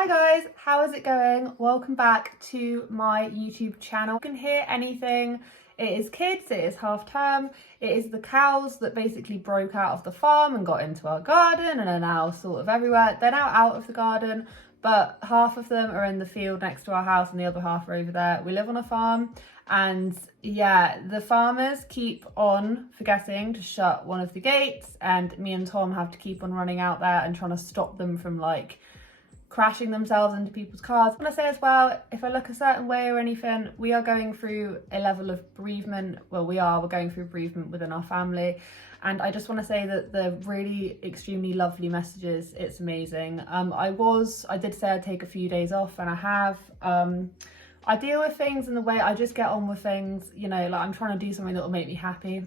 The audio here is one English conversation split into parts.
Hi guys, how is it going? Welcome back to my YouTube channel. You can hear anything. It is kids, it is half term, it is the cows that basically broke out of the farm and got into our garden and are now sort of everywhere. They're now out of the garden, but half of them are in the field next to our house and the other half are over there. We live on a farm and yeah, the farmers keep on forgetting to shut one of the gates and me and Tom have to keep on running out there and trying to stop them from like crashing themselves into people's cars. I want to say as well, if I look a certain way or anything, we are going through a level of bereavement. Well, we're going through bereavement within our family. And I just want to say that the really extremely lovely messages, it's amazing. I did say I'd take a few days off and I have. I deal with things in the way I just get on with things, you know, like I'm trying to do something that will make me happy.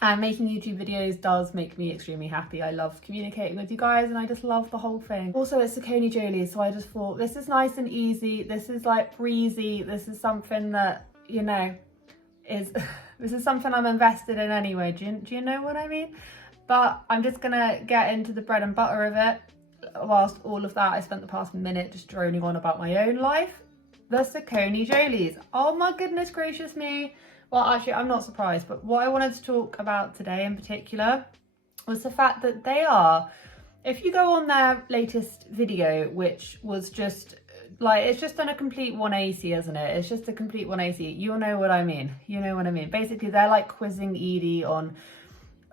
And making YouTube videos does make me extremely happy. I love communicating with you guys and I just love the whole thing. Also, it's Sacconejoly, so I just thought this is nice and easy. This is like breezy. This is something that, you know, this is something I'm invested in anyway. Do you know what I mean? But I'm just gonna get into the bread and butter of it. Whilst all of that, I spent the past minute just droning on about my own life. The Sacconejolys. Oh my goodness gracious me. Well, actually, I'm not surprised, but what I wanted to talk about today in particular was the fact that they are, if you go on their latest video, which was just, like, it's just done a complete 180, isn't it? It's just a complete 180. You'll know what I mean. You know what I mean. Basically, they're like quizzing Edie on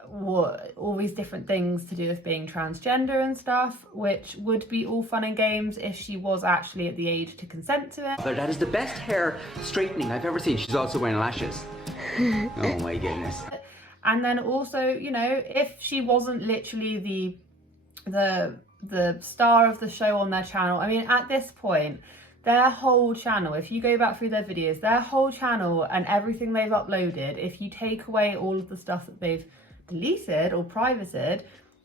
what all these different things to do with being transgender and stuff, which would be all fun and games if she was actually at the age to consent to it. That is the best hair straightening I've ever seen. She's also wearing lashes. Oh my goodness. And then also, you know, if she wasn't literally the star of the show on their channel, I mean, at this point, their whole channel, if you go back through their videos, their whole channel and everything they've uploaded, if you take away all of the stuff that they've deleted or privated,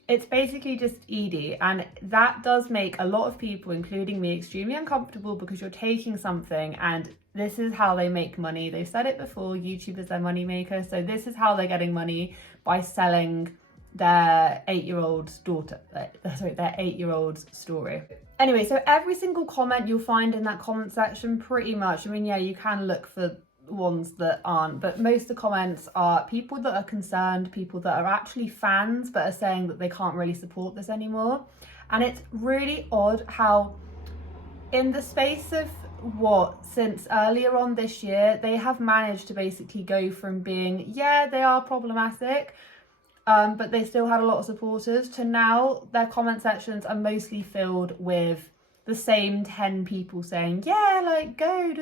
it's basically just Edie, and that does make a lot of people, including me, extremely uncomfortable because you're taking something and this is how they make money. They've said it before, YouTube is their money maker, so this is how they're getting money, by selling their 8-year-old's daughter, their 8-year-old's story. Anyway, so every single comment you'll find in that comment section, pretty much, I mean, yeah, you can look for ones that aren't, but most of the comments are people that are concerned, people that are actually fans but are saying that they can't really support this anymore. And it's really odd how in the space of since earlier on this year, they have managed to basically go from being, yeah, they are problematic, but they still had a lot of supporters, to now their comment sections are mostly filled with the same 10 people saying, yeah, like, go,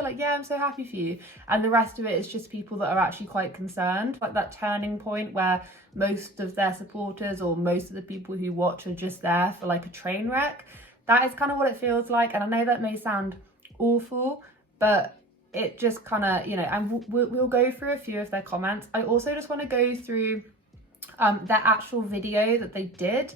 like, yeah, I'm so happy for you. And the rest of it is just people that are actually quite concerned. Like that turning point where most of their supporters or most of the people who watch are just there for like a train wreck. That is kind of what it feels like. And I know that may sound awful, but it just kind of, you know, and we'll go through a few of their comments. I also just want to go through their actual video that they did.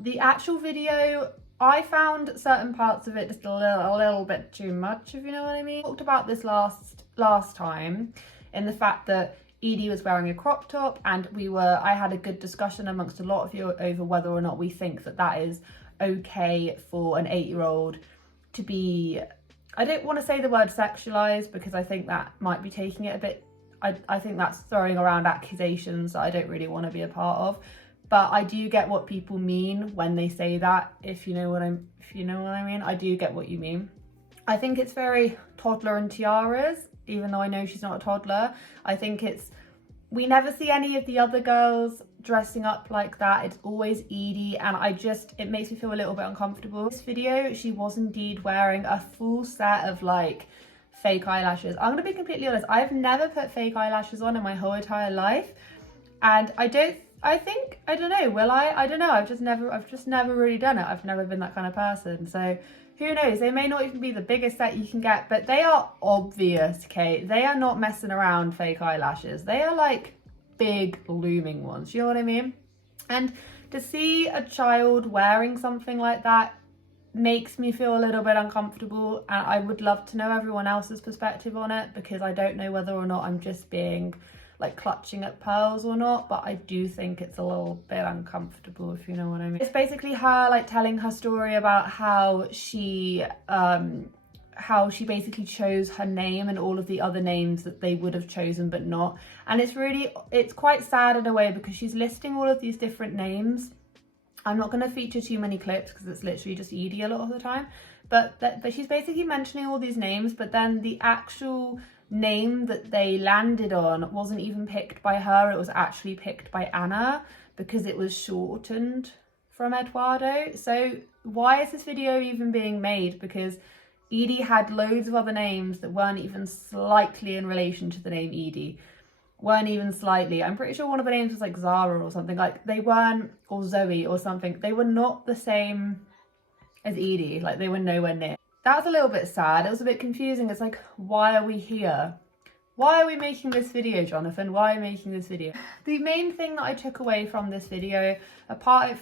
The actual video, I found certain parts of it just a little bit too much, if you know what I mean. I talked about this last time in the fact that Edie was wearing a crop top, and I had a good discussion amongst a lot of you over whether or not we think that that is okay for an 8-year-old to be, I don't want to say the word sexualized because I think that might be taking it a bit, I think that's throwing around accusations that I don't really want to be a part of. But I do get what people mean when they say that, if you know what I mean. I do get what you mean. I think it's very toddler and tiaras, even though I know she's not a toddler. I think we never see any of the other girls dressing up like that. It's always Edie, and it makes me feel a little bit uncomfortable. This video, she was indeed wearing a full set of like fake eyelashes. I'm gonna be completely honest, I've never put fake eyelashes on in my whole entire life, and I don't know, will I? I don't know, I've just never really done it. I've never been that kind of person, so who knows, they may not even be the biggest set you can get, but they are obvious, Kate. They are not messing around fake eyelashes. They are like big looming ones, you know what I mean? And to see a child wearing something like that makes me feel a little bit uncomfortable, and I would love to know everyone else's perspective on it, because I don't know whether or not I'm just being like clutching at pearls or not, but I do think it's a little bit uncomfortable, if you know what I mean. It's basically her like telling her story about how she basically chose her name and all of the other names that they would have chosen but not. And it's quite sad in a way, because she's listing all of these different names. I'm not going to feature too many clips because it's literally just Edie a lot of the time, but she's basically mentioning all these names, but then the actual name that they landed on wasn't even picked by her. It was actually picked by Anna because it was shortened from Eduardo. So why is this video even being made? Because Edie had loads of other names that weren't even slightly in relation to the name Edie. Weren't even slightly. I'm pretty sure one of the names was like Zara or something. Like they weren't, or Zoe or something. They were not the same as Edie. Like they were nowhere near. That was a little bit sad. It was a bit confusing. It's like, why are we here? Why are we making this video, Jonathan? Why are we making this video? The main thing that I took away from this video, apart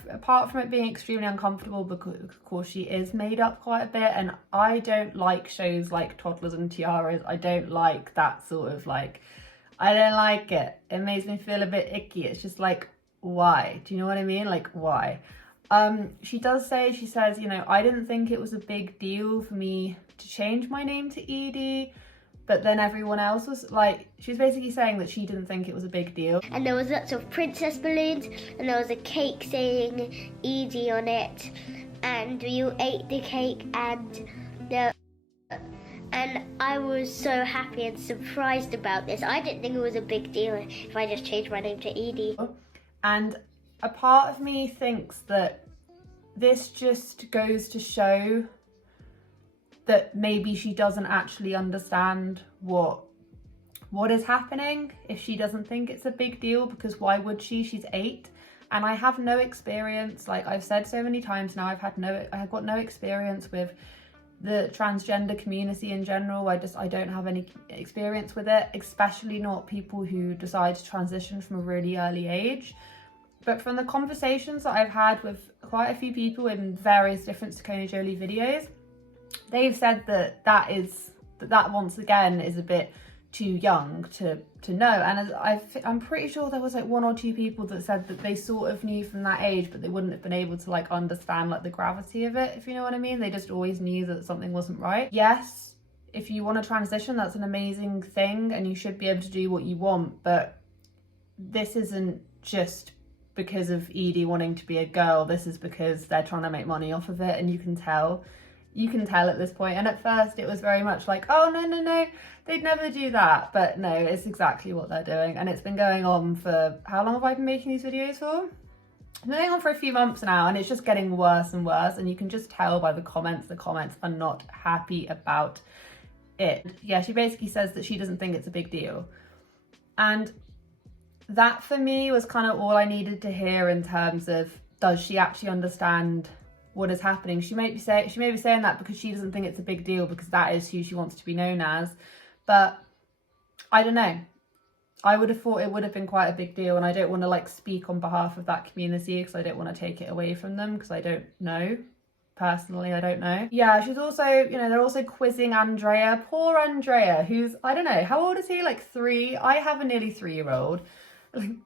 from it being extremely uncomfortable, because of course she is made up quite a bit, and I don't like shows like Toddlers and Tiaras. I don't like that sort of like, I don't like it. It makes me feel a bit icky. It's just like, why? Do you know what I mean? Like, why? She says, you know, I didn't think it was a big deal for me to change my name to Edie, but then everyone else was like, she was basically saying that she didn't think it was a big deal. And there was lots of princess balloons, and there was a cake saying Edie on it, and we all ate the cake, and I was so happy and surprised about this. I didn't think it was a big deal if I just changed my name to Edie. And a part of me thinks that this just goes to show that maybe she doesn't actually understand what is happening if she doesn't think it's a big deal, because why would she? She's 8, and I have no experience. Like I've said so many times now, I've got no experience with the transgender community in general. I don't have any experience with it, especially not people who decide to transition from a really early age. But from the conversations that I've had with quite a few people in various different Sacconejoly videos, they've said that once again is a bit too young to know. And I'm pretty sure there was like 1 or 2 people that said that they sort of knew from that age, but they wouldn't have been able to like understand like the gravity of it, if you know what I mean. They just always knew that something wasn't right. Yes, if you want to transition, that's an amazing thing and you should be able to do what you want, but this isn't just because of Edie wanting to be a girl. This is because they're trying to make money off of it, and you can tell at this point. And at first it was very much like, oh no, they'd never do that, but no, it's exactly what they're doing. And it's been going on for, how long have I been making these videos for? It's been going on for a few months now, and it's just getting worse and worse, and you can just tell by the comments are not happy about it. Yeah, she basically says that she doesn't think it's a big deal, and that for me was kind of all I needed to hear in terms of, does she actually understand what is happening? She may be saying that because she doesn't think it's a big deal, because that is who she wants to be known as. But I don't know. I would have thought it would have been quite a big deal, and I don't want to like speak on behalf of that community because I don't want to take it away from them, because I don't know. Personally, I don't know. Yeah, she's also, you know, they're also quizzing Andrea. Poor Andrea, who's, I don't know, how old is he? Like 3? I have a nearly 3-year-old.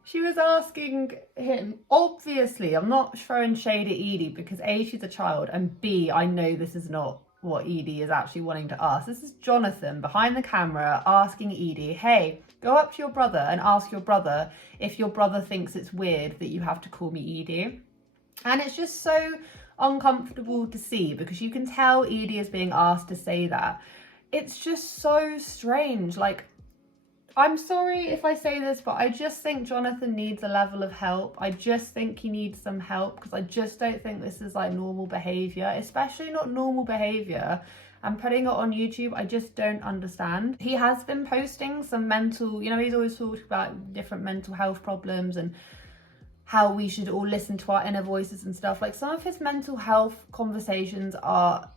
She was asking him, obviously, I'm not throwing shade at Edie because A, she's a child, and B, I know this is not what Edie is actually wanting to ask. This is Jonathan behind the camera asking Edie, hey, go up to your brother and ask your brother if your brother thinks it's weird that you have to call me Edie. And it's just so uncomfortable to see, because you can tell Edie is being asked to say that. It's just so strange. Like, I'm sorry if I say this, but I just think Jonathan needs a level of help. I just think he needs some help, because I just don't think this is like normal behaviour, especially not normal behaviour. And putting it on YouTube, I just don't understand. He has been posting some mental, you know, he's always talked about different mental health problems and how we should all listen to our inner voices and stuff. Like, some of his mental health conversations are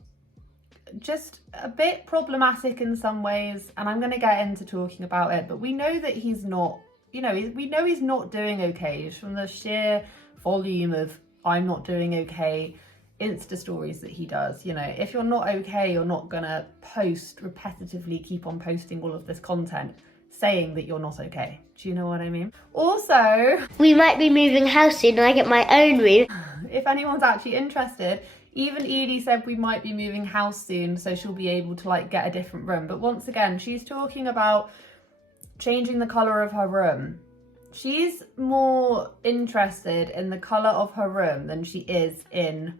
just a bit problematic in some ways, and I'm going to get into talking about it, but we know that he's not, you know, we know he's not doing okay just from the sheer volume of I'm not doing okay Insta stories that he does. You know, if you're not okay, you're not gonna post repetitively, keep on posting all of this content. saying that you're not okay. Do you know what I mean? Also, we might be moving house soon and I get my own room. If anyone's actually interested, even Edie said we might be moving house soon, so she'll be able to like get a different room. But once again, she's talking about changing the colour of her room. She's more interested in the colour of her room than she is in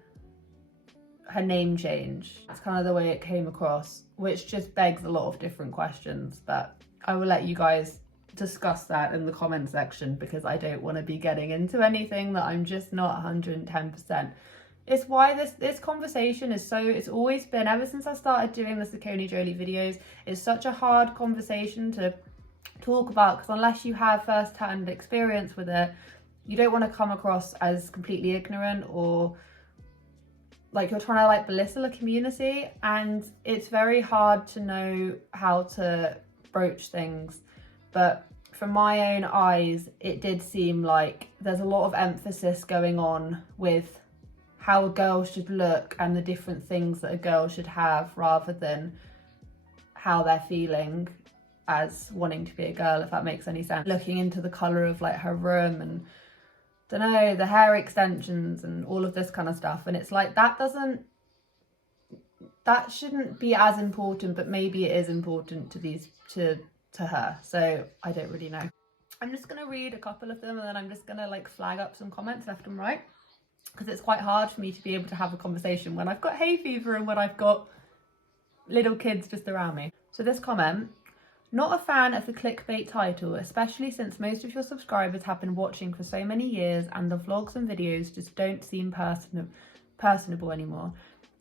her name change. That's kind of the way it came across, which just begs a lot of different questions, but I will let you guys discuss that in the comment section because I don't want to be getting into anything that I'm just not 110%. It's why this conversation is so, it's always been, ever since I started doing the Sacconejoly videos, it's such a hard conversation to talk about, because unless you have first-hand experience with it, you don't want to come across as completely ignorant or like you're trying to like belittle a community, and it's very hard to know how to broach things. But from my own eyes, it did seem like there's a lot of emphasis going on with how a girl should look and the different things that a girl should have, rather than how they're feeling as wanting to be a girl, if that makes any sense. Looking into the colour of like her room and don't know, the hair extensions and all of this kind of stuff, and it's like that shouldn't be as important, but maybe it is important to her, so I don't really know. I'm just gonna read a couple of them and then I'm just gonna like flag up some comments left and right, because it's quite hard for me to be able to have a conversation when I've got hay fever and when I've got little kids just around me. So this comment: not a fan of the clickbait title, especially since most of your subscribers have been watching for so many years and the vlogs and videos just don't seem personable anymore.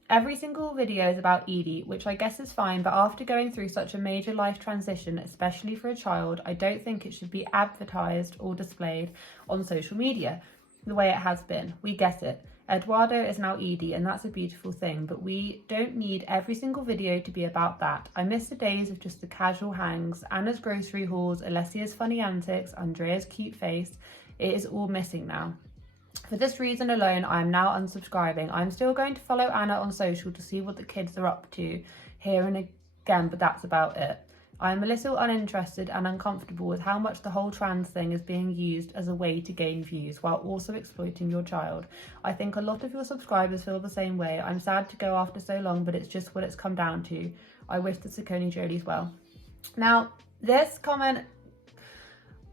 Every single video is about Edie, which I guess is fine, but after going through such a major life transition, especially for a child, I don't think it should be advertised or displayed on social media the way it has been. We get it. Eduardo is now Edie, and that's a beautiful thing, but we don't need every single video to be about that. I miss the days of just the casual hangs, Anna's grocery hauls, Alessia's funny antics, Andrea's cute face. It is all missing now. For this reason alone, I am now unsubscribing. I'm still going to follow Anna on social to see what the kids are up to here and again, but that's about it. I am a little uninterested and uncomfortable with how much the whole trans thing is being used as a way to gain views while also exploiting your child. I think a lot of your subscribers feel the same way. I'm sad to go after so long, but it's just what it's come down to. I wish the Sacconejoly well. Now, this comment,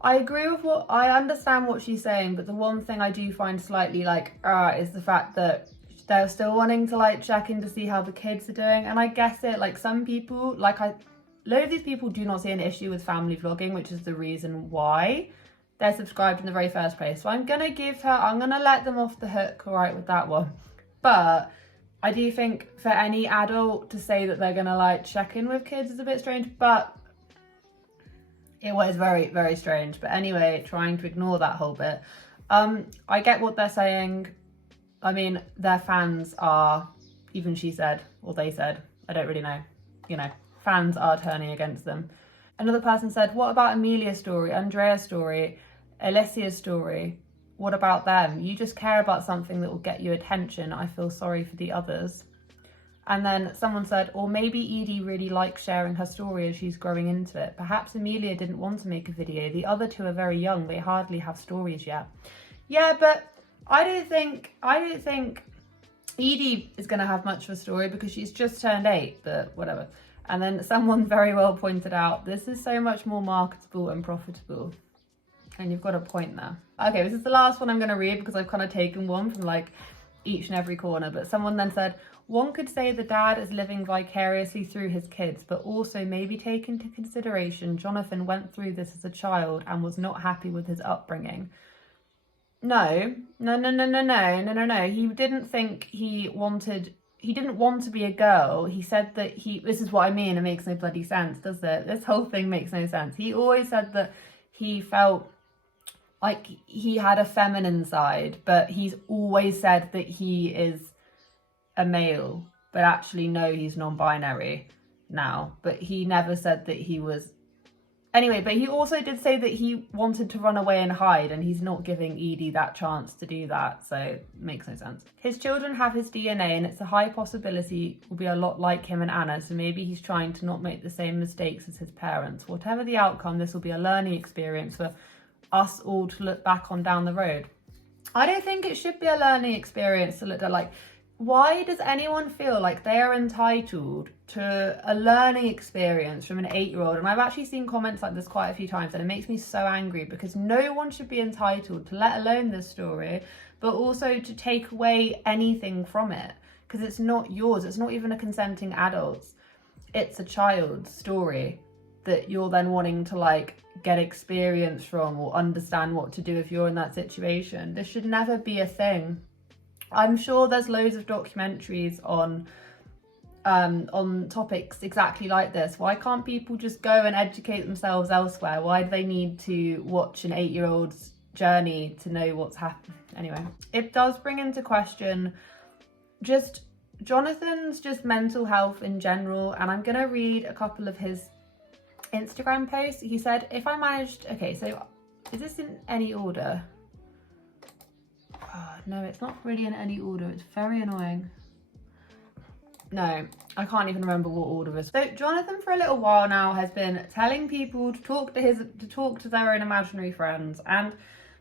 I agree with I understand what she's saying, but the one thing I do find slightly like, is the fact that they're still wanting to like check in to see how the kids are doing. And I guess it, like some people, load of these people do not see an issue with family vlogging, which is the reason why they're subscribed in the very first place. So I'm gonna let them off the hook, all right, with that one. But I do think for any adult to say that they're gonna like check in with kids is a bit strange, but it was very, very strange. But anyway, trying to ignore that whole bit. I get what they're saying. I mean, their fans are, even she said, or they said, I don't really know, you know, fans are turning against them. Another person said, what about Amelia's story, Andrea's story, Alessia's story? What about them? You just care about something that will get you attention. I feel sorry for the others. And then someone said, or maybe Edie really likes sharing her story as she's growing into it. Perhaps Amelia didn't want to make a video. The other two are very young. They hardly have stories yet. Yeah, but I don't think Edie is going to have much of a story because she's just turned 8, but whatever. And then someone very well pointed out, this is so much more marketable and profitable. And you've got a point there. Okay, this is the last one I'm going to read because I've kind of taken one from like each and every corner. But someone then said, one could say the dad is living vicariously through his kids, but also maybe take into consideration Jonathan went through this as a child and was not happy with his upbringing. No. He didn't think he didn't want to be a girl. He said that this is what I mean, it makes no bloody sense, does it? This whole thing makes no sense. He always said that he felt like he had a feminine side, but he's always said that he is a male, but actually no, he's non-binary now. But he never said that he was, Anyway, but he also did say that he wanted to run away and hide, and he's not giving Edie that chance to do that, so it makes no sense. His children have his DNA, and it's a high possibility will be a lot like him and Anna, so maybe he's trying to not make the same mistakes as his parents. Whatever the outcome, this will be a learning experience for us all to look back on down the road. I don't think it should be a learning experience to look at, like, why does anyone feel like they are entitled to a learning experience from an 8-year-old? And I've actually seen comments like this quite a few times, and it makes me so angry because no one should be entitled to, let alone this story, but also to take away anything from it, because it's not yours. It's not even a consenting adult's. It's a child's story that you're then wanting to, like, get experience from or understand what to do if you're in that situation. This should never be a thing. I'm sure there's loads of documentaries on topics exactly like this. Why can't people just go and educate themselves elsewhere? Why do they need to watch an 8-year-old's journey to know what's happened? Anyway, it does bring into question just Jonathan's just mental health in general, and I'm gonna read a couple of his Instagram posts. He said, if I managed, okay, so is this in any order? Oh, no, it's not really in any order. It's very annoying. No, I can't even remember what order it is. So Jonathan for a little while now has been telling people to talk to their own imaginary friends, and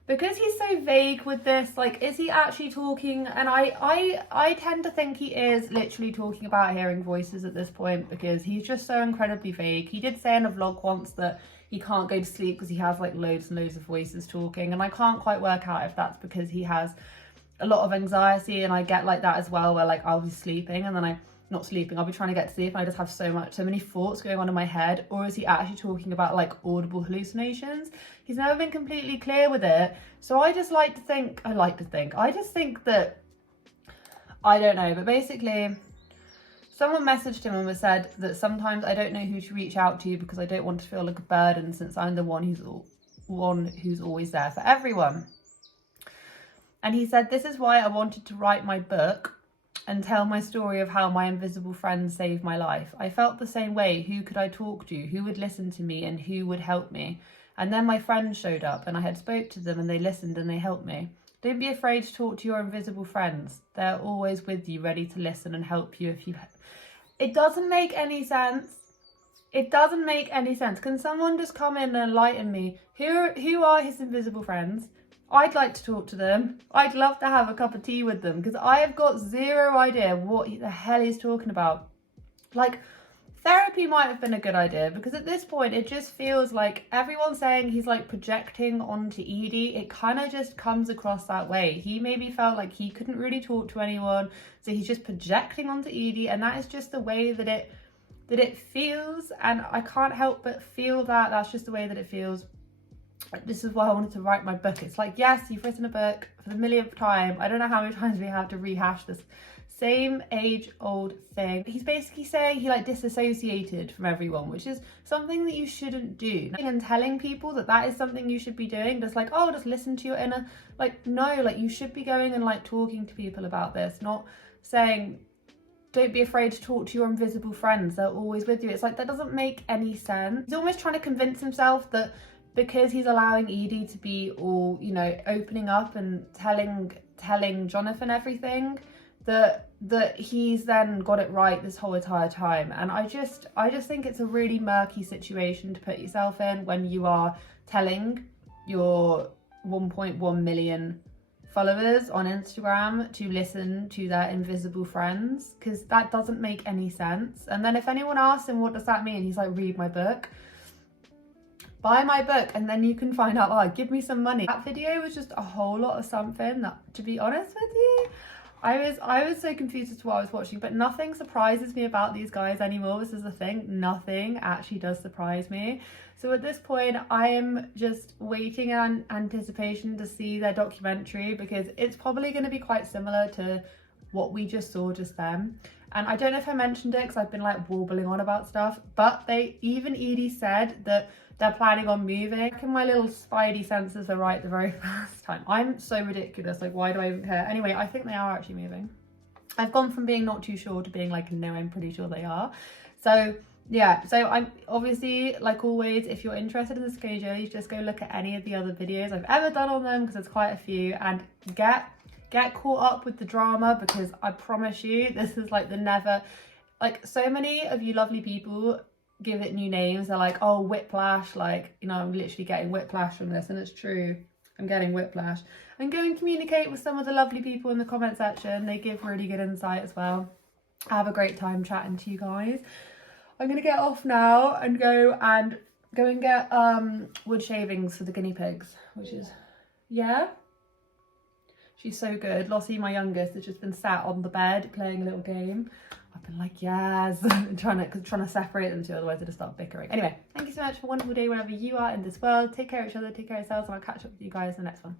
because he's so vague with this, like, is he actually talking? And I tend to think he is literally talking about hearing voices at this point, because he's just so incredibly vague. He did say in a vlog once that he can't go to sleep because he has like loads and loads of voices talking, and I can't quite work out if that's because he has a lot of anxiety, and I get like that as well, where like I'll be sleeping and then I'm not sleeping, I'll be trying to get to sleep and I just have so many thoughts going on in my head, or is he actually talking about like audible hallucinations? He's never been completely clear with it, so I just think that, I don't know, but basically someone messaged him and said that sometimes I don't know who to reach out to because I don't want to feel like a burden, since I'm the one who's always there for everyone. And he said, this is why I wanted to write my book and tell my story of how my invisible friends saved my life. I felt the same way. Who could I talk to? Who would listen to me and who would help me? And then my friends showed up and I had spoke to them and they listened and they helped me. Don't be afraid to talk to your invisible friends. They're always with you, ready to listen and help you if you... It doesn't make any sense. It doesn't make any sense. Can someone just come in and enlighten me? Who are his invisible friends? I'd like to talk to them. I'd love to have a cup of tea with them, because I have got zero idea what the hell he's talking about. Like, therapy might have been a good idea, because at this point it just feels like everyone's saying he's like projecting onto Edie. It kind of just comes across that way. He maybe felt like he couldn't really talk to anyone, so he's just projecting onto Edie, and that is just the way that it feels, and I can't help but feel that that's just the way that it feels. This is why I wanted to write my book. It's like, yes, you've written a book for the millionth time. I don't know how many times we have to rehash this same age-old thing. He's basically saying he like disassociated from everyone, which is something that you shouldn't do. And telling people that is something you should be doing, just like, oh, just listen to your inner, like, no, like you should be going and like talking to people about this, not saying, don't be afraid to talk to your invisible friends, they're always with you. It's like, that doesn't make any sense. He's almost trying to convince himself that because he's allowing Edie to be all, you know, opening up and telling Jonathan everything, that he's then got it right this whole entire time. And I just think it's a really murky situation to put yourself in when you are telling your 1.1 million followers on Instagram to listen to their invisible friends, because that doesn't make any sense. And then if anyone asks him what does that mean, he's like, read my book. Buy my book and then you can find out, oh, give me some money. That video was just a whole lot of something that, to be honest with you, I was so confused as to what I was watching, but nothing surprises me about these guys anymore. This is the thing, nothing actually does surprise me. So at this point, I am just waiting in anticipation to see their documentary, because it's probably going to be quite similar to what we just saw just then. And I don't know if I mentioned it because I've been like warbling on about stuff, but even Edie said that they're planning on moving. I reckon my little spidey senses were right the very first time. I'm so ridiculous, like why do I even care? Anyway, I think they are actually moving. I've gone from being not too sure to being like, no, I'm pretty sure they are. So yeah, so I'm obviously, like always, if you're interested in the Sacconejoly, just go look at any of the other videos I've ever done on them, because there's quite a few, and get caught up with the drama, because I promise you, this is like the never, like, so many of you lovely people give it new names. They're like, oh, whiplash, like, you know, I'm literally getting whiplash from this, and it's true, I'm getting whiplash. And go and communicate with some of the lovely people in the comment section. They give really good insight as well. I have a great time chatting to you guys. I'm gonna get off now and go and get wood shavings for the guinea pigs, which is, yeah, she's so good. Lossie, my youngest, has just been sat on the bed playing a little game. I've been like, yes, trying to separate them two, otherwise they just start bickering. Anyway, thank you so much for a wonderful day wherever you are in this world. Take care of each other, take care of yourselves, and I'll catch up with you guys in the next one.